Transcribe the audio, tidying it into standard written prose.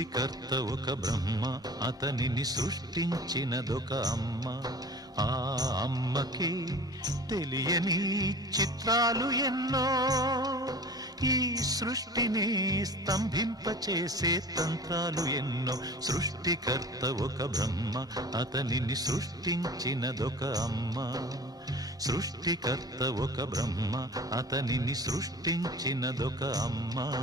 సృష్టికర్త ఒక బ్రహ్మ, అతనిని సృష్టించినదొక అమ్మ. ఆ అమ్మకి తెలియని చిత్రాలు ఎన్నో, ఈ సృష్టిని స్తంభింపచేసే తంత్రాలు ఎన్నో. సృష్టికర్త ఒక బ్రహ్మ, అతనిని సృష్టించినదొక అమ్మ. సృష్టికర్త ఒక బ్రహ్మ, అతనిని సృష్టించినదొక అమ్మ.